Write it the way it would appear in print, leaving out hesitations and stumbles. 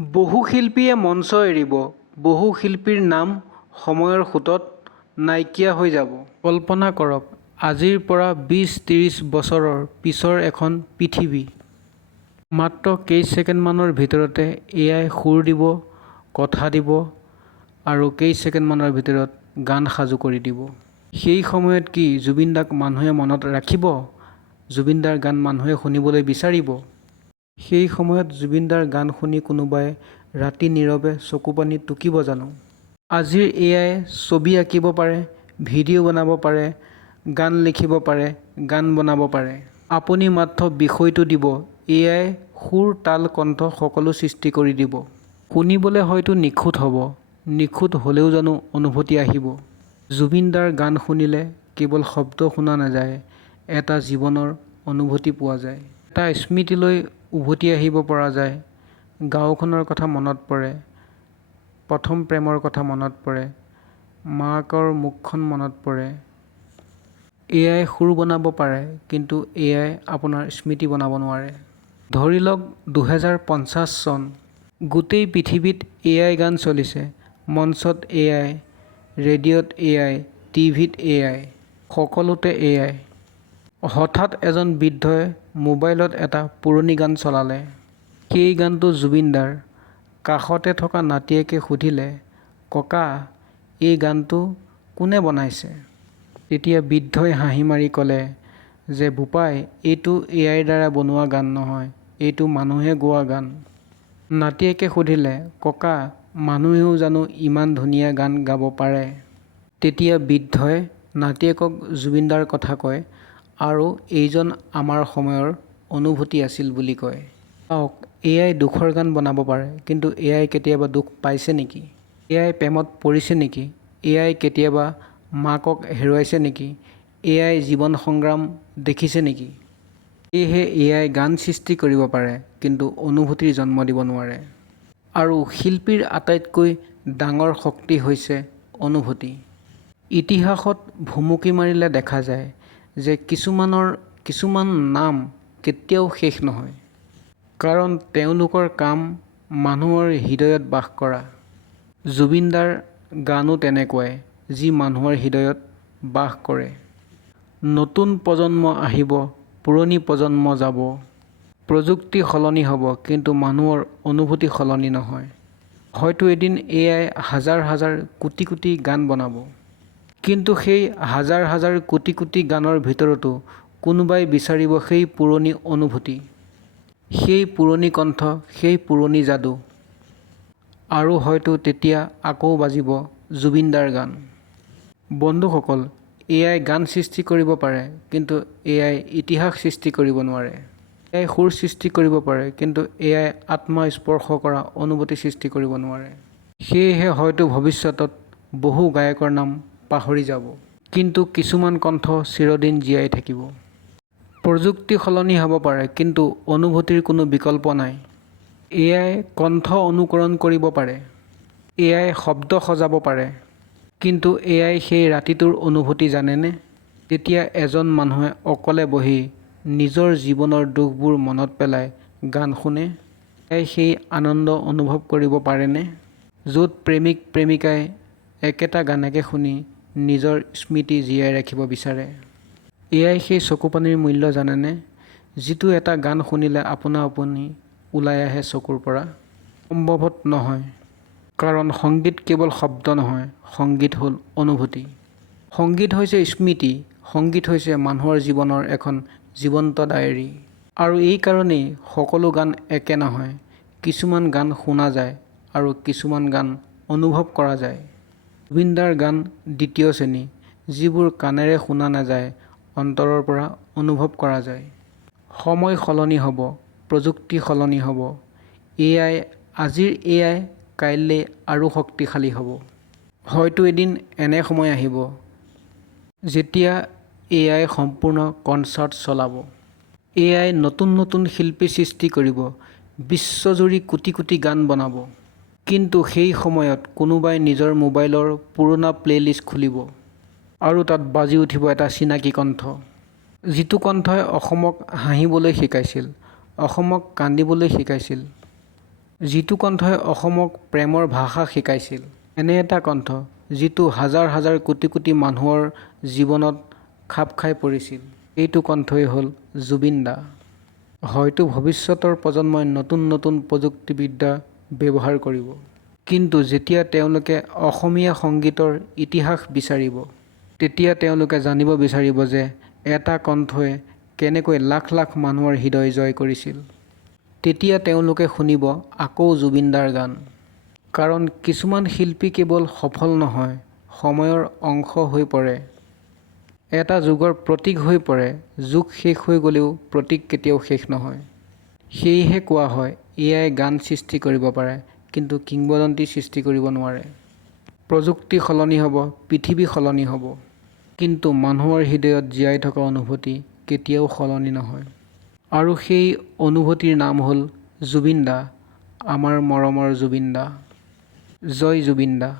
বহু শিল্পীয়ে মঞ্চ এৰিব, বহু শিল্পীৰ নাম সময়ৰ সোঁতত নাইকিয়া হৈ যাব। কল্পনা কৰক, আজিৰ পৰা ২০-৩০ বছৰৰ পিছৰ এখন পৃথিৱী। মাত্ৰ কেইছেকেণ্ডমানৰ ভিতৰতে এআই সুৰ দিব, কথা দিব আৰু কেইছেকেণ্ডমানৰ ভিতৰত গান সাজু কৰি দিব। সেই সময়ত কি জুবিন দাক মানুহে মনত ৰাখিব? জুবিন দাৰ গান মানুহে শুনিবলৈ বিচাৰিব? সেই সময়ত জুবিন দাৰ গান শুনি কোনোবাই ৰাতি নীৰৱে চকুপানী টুকিব জানো? আজিৰ এআই ছবি আঁকিব পাৰে, ভিডিঅ' বনাব পাৰে, গান লিখিব পাৰে, গান বনাব পাৰে। আপুনি মাত্ৰ বিষয়টো দিব, এআই সুৰ, তাল, কণ্ঠ সকলো সৃষ্টি কৰি দিব। শুনিবলৈ হয়তো নিখুঁত হ'ব, নিখুঁত হ'লেও জানো অনুভূতি আহিব? জুবিন দাৰ গান শুনিলে কেৱল শব্দ শুনা নাযায়, এটা জীৱনৰ অনুভূতি পোৱা যায়। এটা স্মৃতিলৈ উভতি আহিব পৰা যায়। গাঁওখনৰ কথা মনত পৰে, প্ৰথম প্ৰেমৰ কথা মনত পৰে, মাকৰ মুখখন মনত পৰে। এআই সুৰ বনাব পাৰে, কিন্তু এআই আপোনাৰ স্মৃতি বনাব নোৱাৰে। ধৰি লওক ২০৫০ চন, গোটেই পৃথিৱীত এআই গান চলিছে। মঞ্চত এআই, ৰেডিঅ'ত এআই, টিভিত এআই, সকলোতে এআই। হঠাৎ এজন বৃদ্ধই মোবাইলত এটা পুৰণি গান চলালে। সেই গানটো জুবিন দাৰ। কাষতে থকা নাতিয়েকে সুধিলে, ককা, এই গানটো কোনে বনাইছে? তেতিয়া বৃদ্ধই হাঁহি মাৰি ক'লে যে বোপাই, এইটো এআইৰ দ্বাৰা বনোৱা গান নহয়, এইটো মানুহে গোৱা গান। নাতিয়েকে সুধিলে, ককা, মানুহেও জানো ইমান ধুনীয়া গান গাব পাৰে? তেতিয়া বৃদ্ধই নাতিয়েকক জুবিন দাৰ কথা কয় আৰু এইজন আমাৰ সময়ৰ অনুভূতি আছিল বুলি কয়। চাওক, এআই দুখৰ গান বনাব পাৰে, কিন্তু এআই কেতিয়াবা দুখ পাইছে নেকি? এআই প্ৰেমত পৰিছে নেকি? এআই কেতিয়াবা মাকক হেৰুৱাইছে নেকি? এআই জীৱন সংগ্ৰাম দেখিছে নেকি? সেয়েহে এআই গান সৃষ্টি কৰিব পাৰে, কিন্তু অনুভূতিৰ জন্ম দিব নোৱাৰে। আৰু শিল্পীৰ আটাইতকৈ ডাঙৰ শক্তি হৈছে অনুভূতি। ইতিহাসত ভুমুকি মাৰিলে দেখা যায় যে কিছুমান নাম কেতিয়াও শেষ নহয়। কাৰণ তেওঁলোকৰ কাম মানুহৰ হৃদয়ত বাস কৰা। জুবিন দাৰ গানো তেনেকুৱাই, যি মানুহৰ হৃদয়ত বাস কৰে। নতুন প্ৰজন্ম আহিব, পুৰণি প্ৰজন্ম যাব। প্ৰযুক্তি সলনি হ'ব, কিন্তু মানুহৰ অনুভূতি সলনি নহয়। হয়তো এদিন এআই হাজাৰ হাজাৰ কোটি কোটি গান বনাব। কিন্তু সেই হাজাৰ হাজাৰ কোটি কোটি গানৰ ভিতৰতো কোনোবাই বিচাৰিব সেই পুৰণি অনুভূতি, সেই পুৰণি কণ্ঠ, সেই পুৰণি যাদু। আৰু হয়তো তেতিয়া আকৌ বাজিব জুবিন দাৰ গান। বন্ধুসকল, এআই গান সৃষ্টি কৰিব পাৰে, কিন্তু এআই ইতিহাস সৃষ্টি কৰিব নোৱাৰে। এআই সুৰ সৃষ্টি কৰিব পাৰে, কিন্তু এআই আত্মা স্পৰ্শ কৰা অনুভূতি সৃষ্টি কৰিব নোৱাৰে। সেয়েহে হয়তো ভৱিষ্যতত বহু গায়কৰ নাম পাহৰি যাব, কিন্তু কিছুমান কণ্ঠ চিৰদিন জীয়াই থাকিব। প্ৰযুক্তি সলনি হ'ব পাৰে, কিন্তু অনুভূতিৰ কোনো বিকল্প নাই। এআই কণ্ঠ অনুকৰণ কৰিব পাৰে, এআই শব্দ সজাব পাৰে, কিন্তু এআই সেই ৰাতিটোৰ অনুভূতি জানেনে? যেতিয়া এজন মানুহে অকলে বহি নিজৰ জীৱনৰ দুখবোৰ মনত পেলাই গান শুনে, এআই সেই আনন্দ অনুভৱ কৰিব পাৰেনে? য'ত প্ৰেমিক প্ৰেমিকাই একেটা গানকে শুনি নিজৰ স্মৃতি জীয়াই ৰাখিব বিচাৰে। এআই সেই চকুপানীৰ মূল্য জানেনে? যিটো এটা গান শুনিলে আপোনা আপুনি ওলাই আহে চকুৰ পৰা? সম্ভৱত নহয়। কাৰণ সংগীত কেৱল শব্দ নহয়, সংগীত হ'ল অনুভূতি। সংগীত হৈছে স্মৃতি, সংগীত হৈছে মানুহৰ জীৱনৰ এখন জীৱন্ত ডায়েৰী। আৰু এই কাৰণেই সকলো গান একে নহয়। কিছুমান গান শুনা যায় আৰু কিছুমান গান অনুভৱ কৰা যায়। জুবিন দাৰ গান দ্বিতীয় শ্ৰেণী, যিবোৰ কাণেৰে শুনা নাযায়, অন্তৰৰ পৰা অনুভৱ কৰা যায়। সময় সলনি হ'ব, প্ৰযুক্তি সলনি হ'ব। আজিৰ এআই কাইলৈ আৰু শক্তিশালী হ'ব। হয়তো এদিন এনে সময় আহিব, যেতিয়া এআই সম্পূৰ্ণ কনচাৰ্ট চলাব। এআই নতুন নতুন শিল্পী সৃষ্টি কৰিব, বিশ্বজুৰি কোটি কোটি গান বনাব। কিন্তু সেই সময়ত কোনোবাই নিজৰ মোবাইলৰ পুৰণা প্লে'লিষ্ট খুলিব আৰু তাত বাজি উঠিব এটা চিনাকি কণ্ঠ। যিটো কণ্ঠই অসমক হাঁহিবলৈ শিকাইছিল, অসমক কান্দিবলৈ শিকাইছিল। যিটো কণ্ঠই অসমক প্ৰেমৰ ভাষা শিকাইছিল। এনে এটা কণ্ঠ যিটো হাজাৰ হাজাৰ কোটি কোটি মানুহৰ জীৱনত খাপ খাই পৰিছিল। এইটো কণ্ঠই হ'ল জুবিন দা। হয়তো ভৱিষ্যতৰ প্ৰজন্মই নতুন নতুন প্ৰযুক্তিবিদ্যা ব্যৱহাৰ কৰিব। কিন্তু যেতিয়া তেওঁলোকে অসমীয়া সংগীতৰ ইতিহাস বিচাৰিব, তেতিয়া তেওঁলোকে জানিব বিচাৰিব যে এটা কণ্ঠই কেনেকৈ লাখ লাখ মানুহৰ হৃদয় জয় কৰিছিল। তেতিয়া তেওঁলোকে শুনিব আকৌ জুবিন দাৰ গান। কাৰণ কিছুমান শিল্পী কেৱল সফল নহয়, সময়ৰ অংশ হৈ পৰে। এটা যুগৰ প্ৰতীক হৈ পৰে। যুগ শেষ হৈ গ'লেও প্ৰতীক কেতিয়াও শেষ নহয়। সেয়েহে কোৱা হয়, এআই গান সৃষ্টি কৰিব পাৰে, কিন্তু কিংবদন্তি সৃষ্টি কৰিব নোৱাৰে। প্ৰযুক্তি সলনি হ'ব, পৃথিৱী সলনি হ'ব, কিন্তু মানুহৰ হৃদয়ত জীয়াই থকা অনুভূতি কেতিয়াও সলনি নহয়। আৰু সেই অনুভূতিৰ নাম হ'ল জুবিন দা, আমাৰ মৰমৰ জুবিন দা। জয় জুবিন দা।